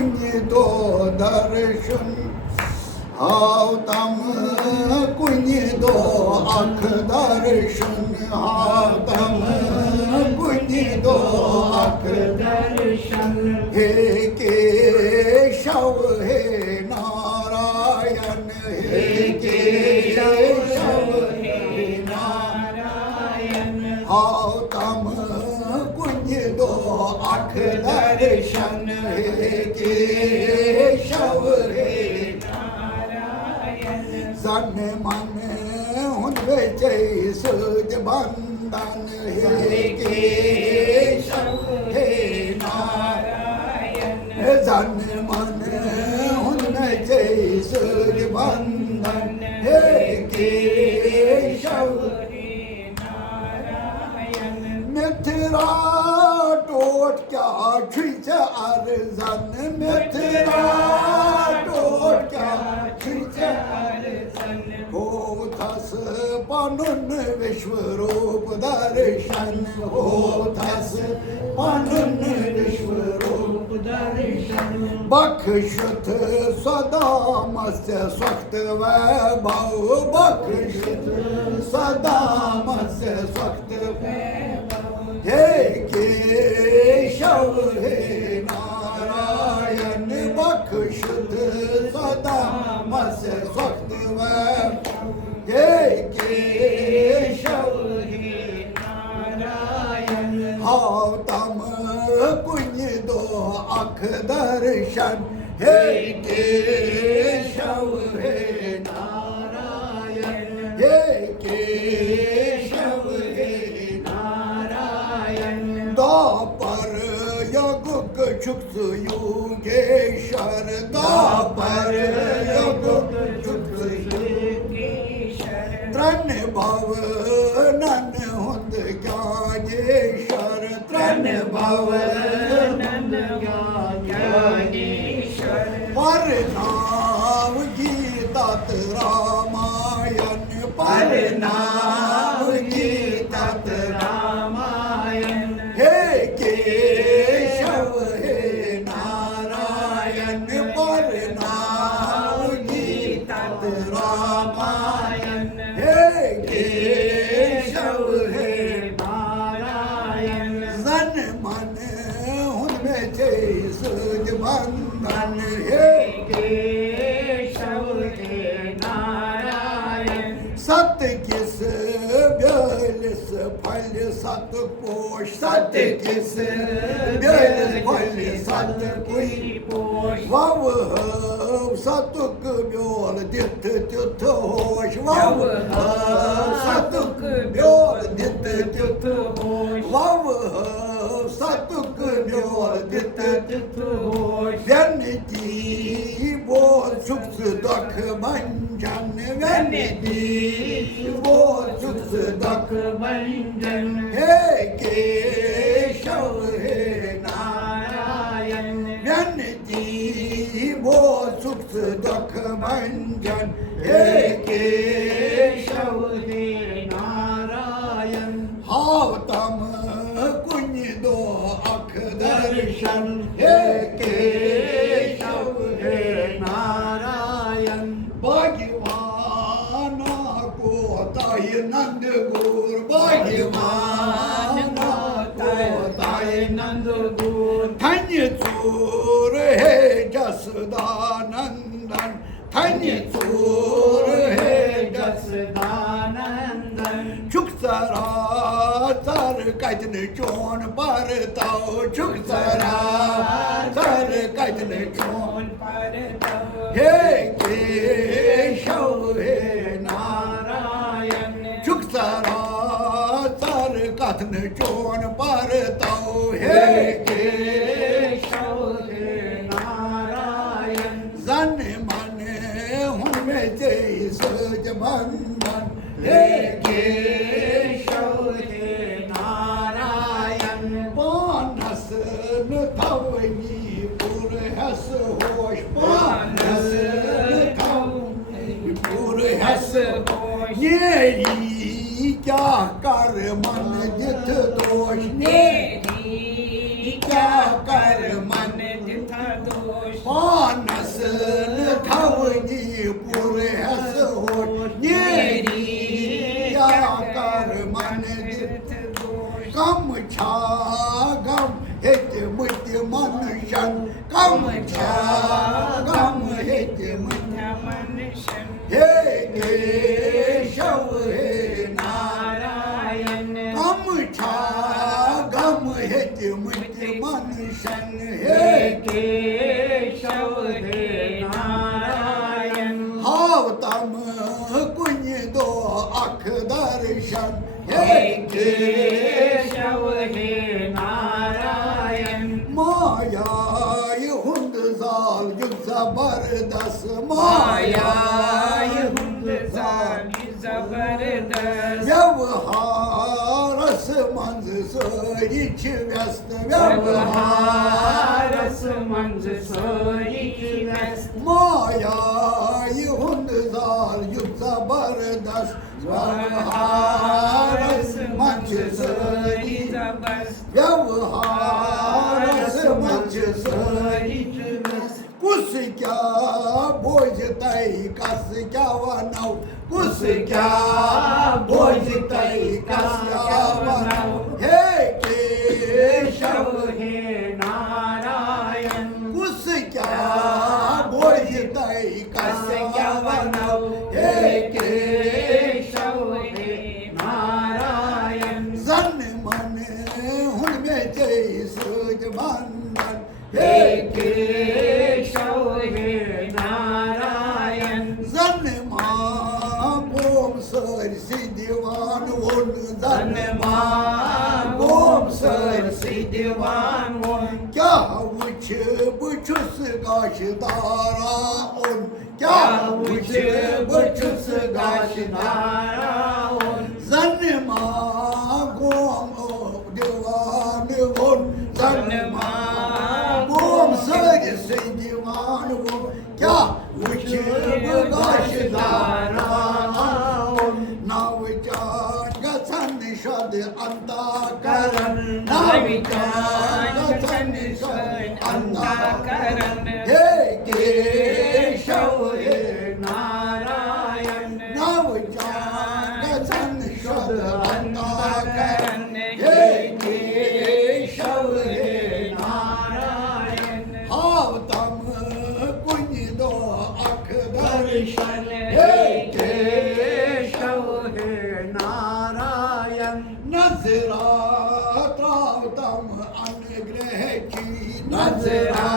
कुंज दो दर्शन हाव तम कुंज दो अख दर्शन हाव तम कुंज दो अख दर्शन हे केशव हे नारायण हे केशव हे नारायण हाव तम कुंज दो अख दर्शन हे केशव हे जन मन हुन विच सूज बंधन हे केशव हे नारायण जन मन हुन विच सूज बंधन हे केशव मिथिला टोट क्या छुच अर्जन मिथिला टोट क्या छुच हो थस पानुन विश्वरूप दर्शन हो थस पानुन विश्वरूप दर्शन बख्शुत सदा मत्स्य स्वक्त वैभव बख्शुत सदा मत्स्य स्वक्त हे केशव हे नारायण बख्शुत सदा मत्स्य स्वक्त वैभव हे केशव हे नारायण हाव तम कुंज दो अख दर्शन हे केशव हे नारायण हे केशव हे नारायण दापर यगुक शुक्स योगेश्वर दापर यगुक शुक्स त्रन भवनन हुंद ज्ञानेश्वर त्रन भवनन ज्ञानेश्वर पर नाम गीतात रामायण पर नाम गीतात रामायण हे केशव हे नारायण पर नाम गीतात रामायण हे केशव हे नारायण जन मन हुन में छे सूज बंधन हे केशव हे नारायण सत किस ब्यालिस फल सत पोष सत किस ब्यालिस फल सत कोई पोष वव सतुक ब्योल दित त्युथ होश वव सतुक ब्योल दित त्युथ होश वव सतुक ब्योल दित तिथ होश व्यनिति बोल सुख दुख भंजन व्यनिति बोल सुख दुख भंजन हे केशव हे नारायण व्यनिति बोल सुख दुख भंजन हे केशव हे नारायण हाव तम कुंज दो अख दर्शन हे केशव हे नारायण भगवान को ताय नंद गुर भगवान को ताय नंद गुर धन्य चोर हे जसदानंदन धन्य चोर हे जसदानंदन चुक सरासर कजन चोन पर ताओ चुक सरासर कजन चोन पर तव हे केशव हे नारायण चुक सरासर कथन चोन पर ताओ हे केशव हे नारायण जन मन हुन में जय सज बंधन हे केशव हे नारायण पानस न थवनी पुर हस होश पानस न थवनी पुर हस होश येरी क्या कर मन जित दोष मेरी क्या कर मन जिथा दो पानस ठावनी पुऱ्यास होत नेरी या कर मन कम छा गम हेत मुत मनुष्यन कम छा गम हेत मुत हे केशव हे नारायण कम छा गम हेत मुत मनुष्यन हे केशव हे नारायण हावतम कुंज दो अख दर्शन हे केशव हे नारायण मायाय हुंद जाल युग जबरदस्त मायाय हुंद जाली जबरदस्त व्यवहारस मंज सोयीच व्यस्त व्यवहारस मंज सोयीची व्यस्त मायाय हुंद जाल युग जबरदस्त व्यवहारस मंज सोयी जबरदस्त व्यवहारस मंज सोयीच कुस क्या बोझतई कस क्या वनाव कुस क्या बोझतई कस क्या वनाव हे केशव हे नारायण कुस क्या बोझतई कस क्या वनाव हे केशव हे नारायण जन मन हुन में जय सूज बंधन हे केशव हे नारायण जन गोम सर सिद्धिवान वन जन गोम सर सिद्धिवान वन क्या वुच बुछुस गाशदारा ओन क्या वुच बुछुस गाशदारा दाराओन जन गोम दीवान वन जन गोम सर सिद्धिवान वन क्या वुच गाशदारा नाविकान गसन शद अंताकरण नाविकान गसन शद अंताकरण हे केशव हे नारायण नाविकान गसन शद अंताकरण हे केशव हे नारायण हावतम कुंज दो अख दर्शन हे केशव हे नारायण नजरा त्रावतम अनुग्रह की नजरा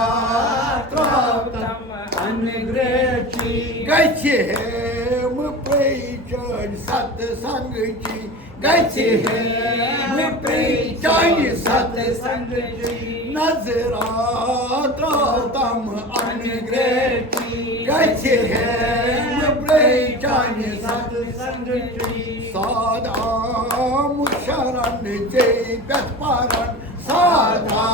त्रावतम अनुग्रहची गैचे हेम पैचन सत्संगची गैचे हेम पैचन सत्संगची नजरा त्रावतम अनुग्रह गैचे हेम पैचन सत्संगची सादा मुशरण जय परण सादा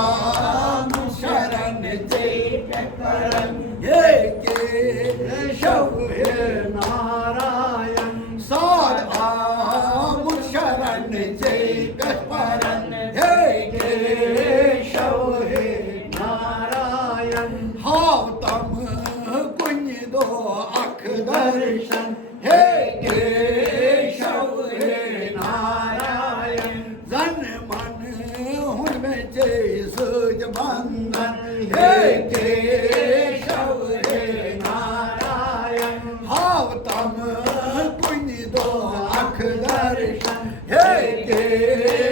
मुशरण जय पेपरन हे केशव हे नारायण सादा मुशरण जय परण हे केशव हे नारायण हावतम कुंज दो अख दर्शन हे केशव हे नारायण जन मन हुन में जय सूज बंधन हे केशव हे नारायण हावतम कुंज दो अख दर्शन हे केशव